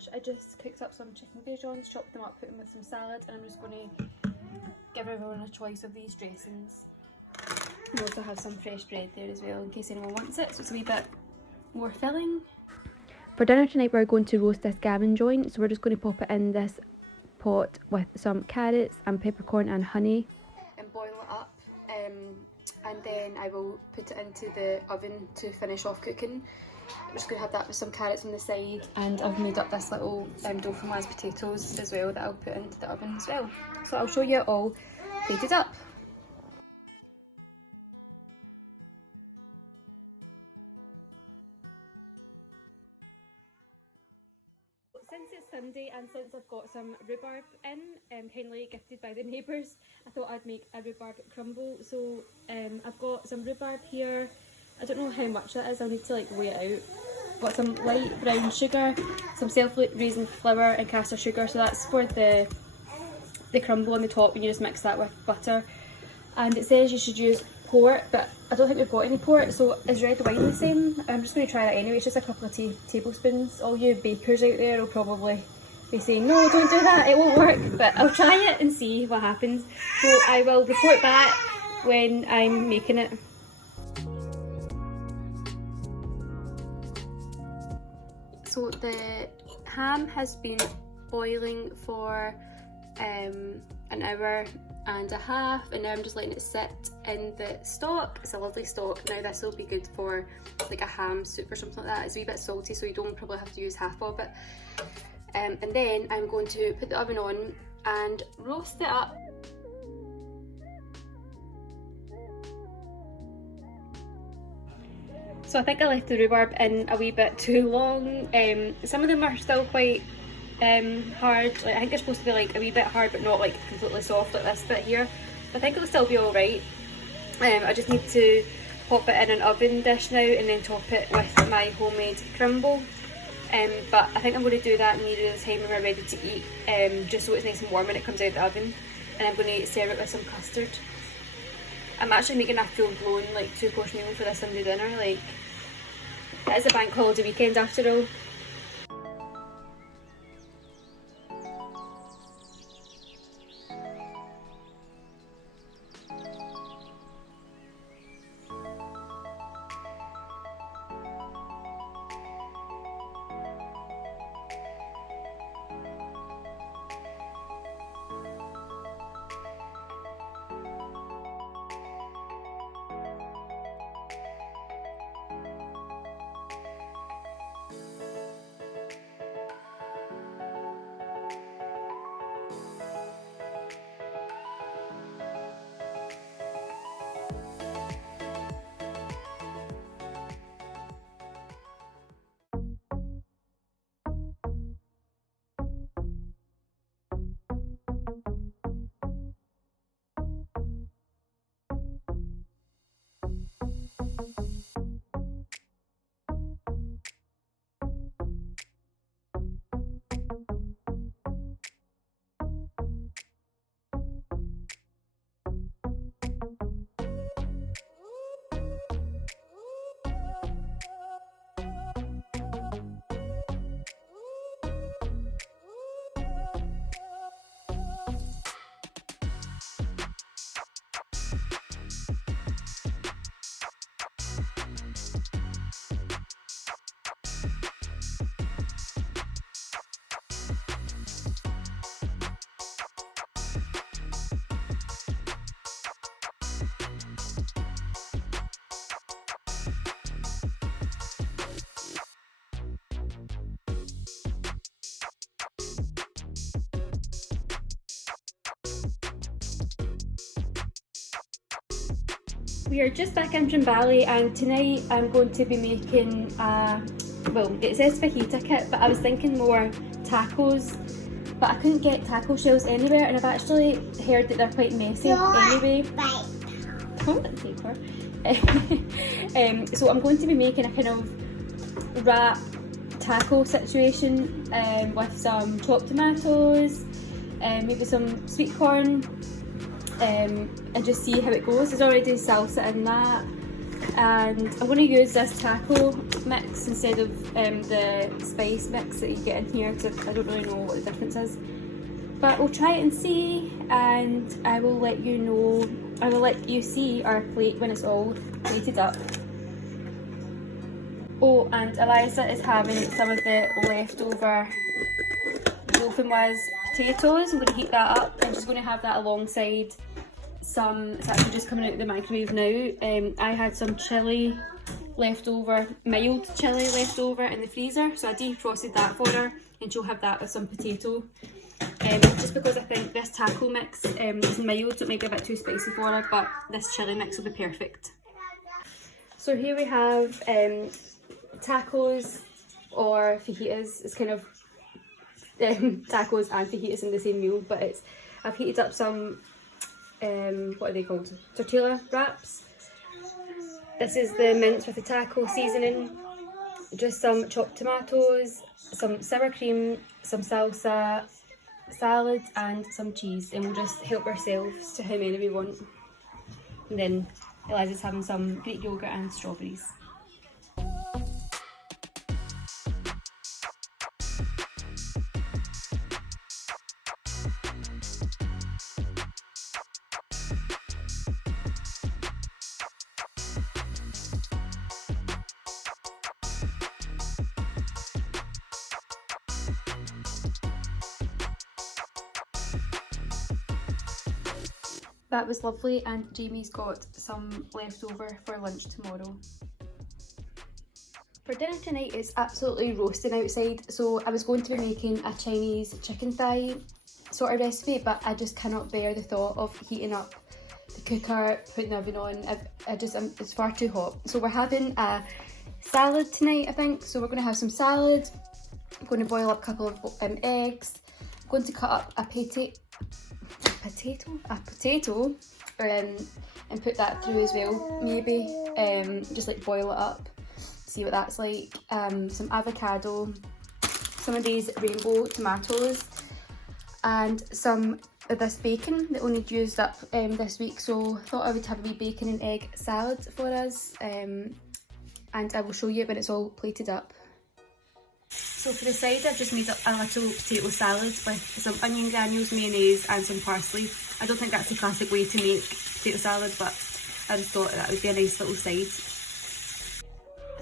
lunch I just cooked up some chicken goujons, chopped them up, put them with some salad, and I'm just going to give everyone a choice of these dressings. We also have some fresh bread there as well in case anyone wants it, so it's a wee bit more filling. For dinner tonight we're going to roast this gammon joint, so we're just going to pop it in this pot with some carrots and peppercorn and honey. And boil it up, and then I will put it into the oven to finish off cooking. I'm just going to have that with some carrots on the side, and I've made up this little dauphinoise potatoes as well that I'll put into the oven as well. So I'll show you it all plated up. Since it's Sunday and since I've got some rhubarb in, kindly gifted by the neighbours, I thought I'd make a rhubarb crumble. So I've got some rhubarb here. I don't know how much that is, I'll need to like weigh it out. Got some light brown sugar, some self-raising flour and caster sugar, so that's for the crumble on the top, and you just mix that with butter. And it says you should use port, but I don't think we've got any port, so is red wine the same? I'm just going to try that anyway. It's just a couple of tablespoons. All you bakers out there will probably be saying, no, don't do that, it won't work, but I'll try it and see what happens. So I will report back when I'm making it. So the ham has been boiling for an hour and a half, and now I'm just letting it sit in the stock. It's a lovely stock. Now this will be good for like a ham soup or something like that. It's a wee bit salty, so you don't probably have to use half of it. And then I'm going to put the oven on and roast it up. So I think I left the rhubarb in a wee bit too long. Some of them are still quite hard. Like, I think they're supposed to be like a wee bit hard but not like completely soft like this bit here. I think it'll still be alright. I just need to pop it in an oven dish now and then top it with my homemade crumble. But I think I'm going to do that near the time when we're ready to eat, just so it's nice and warm when it comes out of the oven. And I'm going to serve it with some custard. I'm actually making a full-blown like 2-course meal for this Sunday dinner. Like, it is a bank holiday weekend after all. We are just back in from Bali, and tonight I'm going to be making well, it says fajita kit, but I was thinking more tacos, but I couldn't get taco shells anywhere, and I've actually heard that they're quite messy anyway. Hold it, paper. So I'm going to be making a kind of wrap taco situation with some chopped tomatoes, maybe some sweet corn, and just see how it goes. There's already salsa in that, And I'm going to use this taco mix instead of the spice mix that you get in here, because I don't really know what the difference is. But we'll try it and see, and I will let you know, I will let you see our plate when it's all plated up. Oh, and Eliza is having some of the leftover dauphinoise potatoes. I'm going to heat that up, and she's going to have that alongside some, it's actually just coming out of the microwave now. I had some chilli leftover, mild chilli leftover in the freezer, so I defrosted that for her, and she'll have that with some potato. Just because I think this taco mix is mild, so it might be a bit too spicy for her, but this chilli mix will be perfect. So here we have tacos or fajitas. It's kind of tacos and fajitas in the same meal, but it's, I've heated up some what are they called? Tortilla wraps. This is the mince with the taco seasoning, just some chopped tomatoes, some sour cream, some salsa, salad and some cheese, and we'll just help ourselves to how many we want. And then Eliza's having some Greek yogurt and strawberries. That was lovely, and Jamie's got some leftover for lunch tomorrow. For dinner tonight it's absolutely roasting outside, so I was going to be making a Chinese chicken thigh sort of recipe, but I just cannot bear the thought of heating up the cooker, putting the oven on. It's far too hot. So we're having a salad tonight, I think. So we're going to have some salad. I'm going to boil up a couple of eggs. I'm going to cut up a potato and put that through as well, maybe just like boil it up, see what that's like. Some avocado, some of these rainbow tomatoes, and some of this bacon that only used up this week, so I thought I would have a wee bacon and egg salad for us, and I will show you when it's all plated up. So for the side, I've just made up a little potato salad with some onion granules, mayonnaise and some parsley. I don't think that's the classic way to make potato salad, but I just thought that would be a nice little side.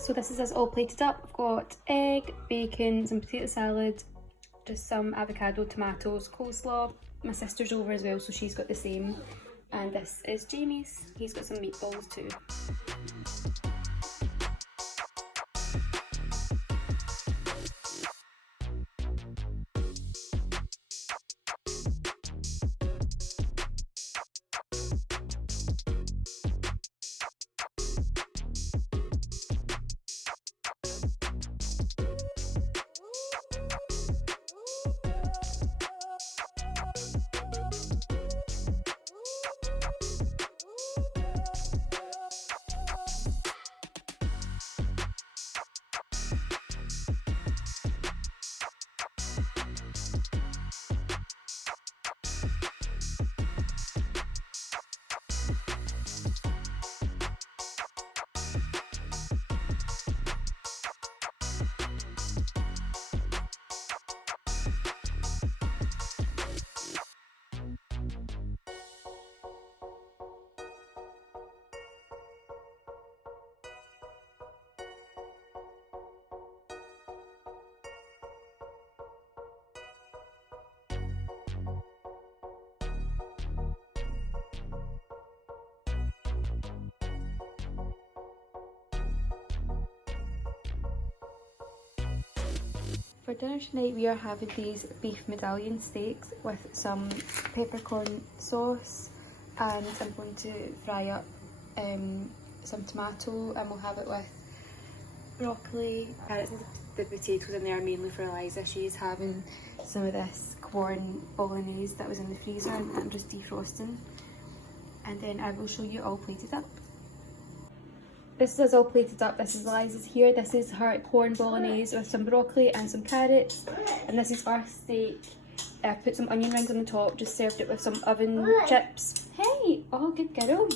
So this is us all plated up. I've got egg, bacon, some potato salad, just some avocado, tomatoes, coleslaw. My sister's over as well, so she's got the same. And this is Jamie's. He's got some meatballs too. For dinner tonight we are having these beef medallion steaks with some peppercorn sauce, and I'm going to fry up some tomato, and we'll have it with broccoli. And the potatoes in there mainly for Eliza. She's having some of this corn bolognese that was in the freezer, and I'm just defrosting. And then I will show you all plated up. This is all plated up. This is Eliza's here. This is her corn bolognese with some broccoli and some carrots. And this is our steak. I put some onion rings on the top, just served it with some oven chips. Hey, oh good girl.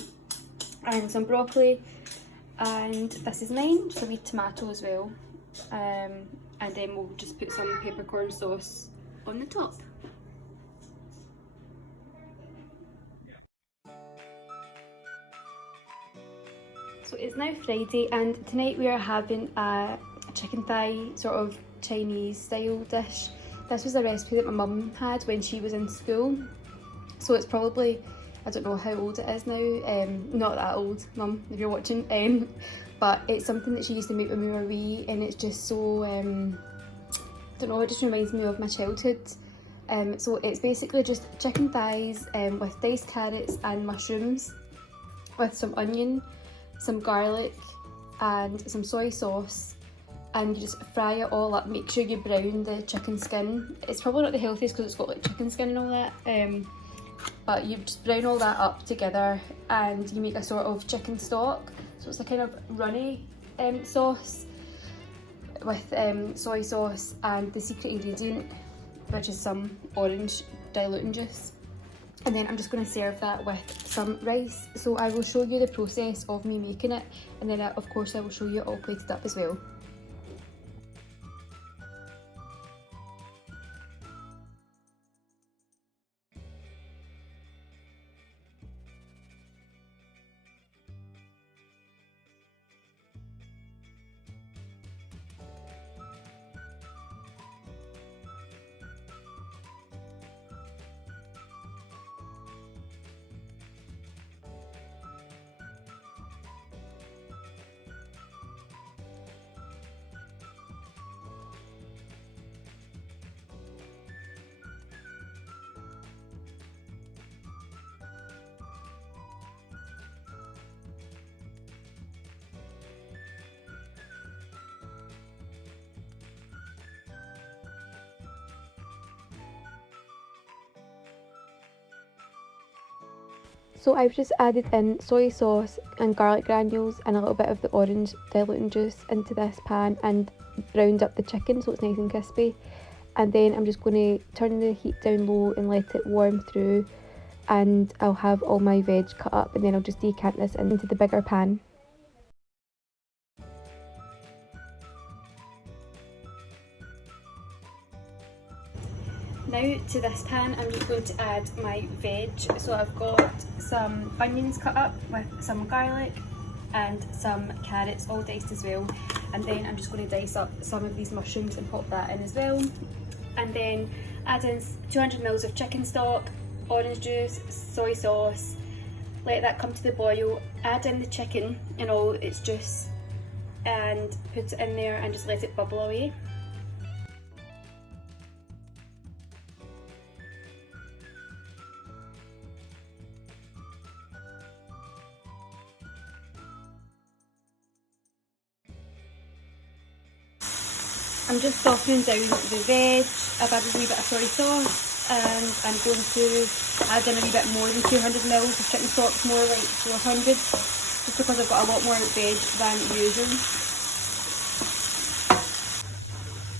And some broccoli. And this is mine, just a wee tomato as well. And then we'll just put some peppercorn sauce on the top. So it's now Friday, and tonight we are having a chicken thigh sort of Chinese style dish. This was a recipe that my mum had when she was in school. So it's probably, I don't know how old it is now, not that old, Mum, if you're watching, but it's something that she used to make when we were wee, and it's just so, I don't know, it just reminds me of my childhood. So it's basically just chicken thighs with diced carrots and mushrooms, with some onion, some garlic and some soy sauce, and you just fry it all up. Make sure you brown the chicken skin. It's probably not the healthiest because it's got like chicken skin and all that, but you just brown all that up together and you make a sort of chicken stock. So it's a kind of runny sauce with soy sauce and the secret ingredient, which is some orange diluting juice. And then I'm just going to serve that with some rice. So I will show you the process of me making it, and then of course I will show you it all plated up as well. So I've just added in soy sauce and garlic granules and a little bit of the orange diluting juice into this pan and browned up the chicken so it's nice and crispy. And then I'm just going to turn the heat down low and let it warm through, and I'll have all my veg cut up, and then I'll just decant this into the bigger pan. Now to this pan I'm just going to add my veg. So I've got some onions cut up with some garlic and some carrots all diced as well, and then I'm just going to dice up some of these mushrooms and pop that in as well, and then add in 200 ml of chicken stock, orange juice, soy sauce, let that come to the boil, add in the chicken and all its juice and put it in there and just let it bubble away. I'm just softening down the veg. I've added a wee bit of soy sauce, and I'm going to add in a wee bit more than 200 ml of chicken stock, more like 400, just because I've got a lot more veg than usual.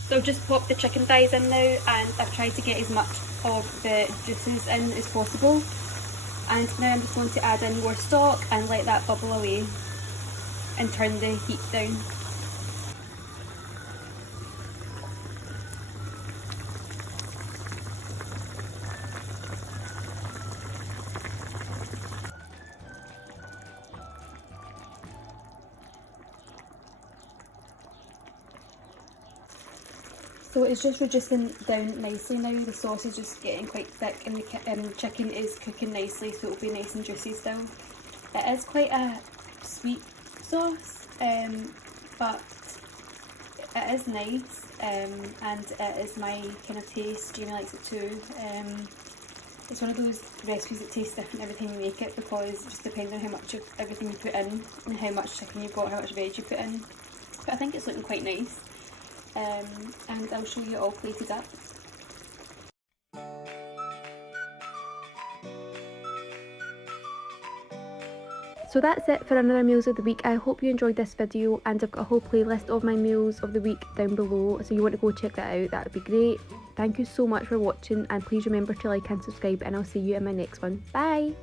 So I've just popped the chicken thighs in now, and I've tried to get as much of the juices in as possible. And now I'm just going to add in more stock and let that bubble away and turn the heat down. So it's just reducing down nicely now. The sauce is just getting quite thick, and the chicken is cooking nicely, so it'll be nice and juicy still. It is quite a sweet sauce, but it is nice, and it is my kind of taste. Jamie likes it too. It's one of those recipes that tastes different every time you make it, because it just depends on how much of everything you put in and how much chicken you've got, how much veg you put in. But I think it's looking quite nice. And I'll show you all plated up. So that's it for another meals of the week. I hope you enjoyed this video, and I've got a whole playlist of my meals of the week down below, so you want to go check that out, that would be great. Thank you so much for watching, and please remember to like and subscribe, and I'll see you in my next one. Bye!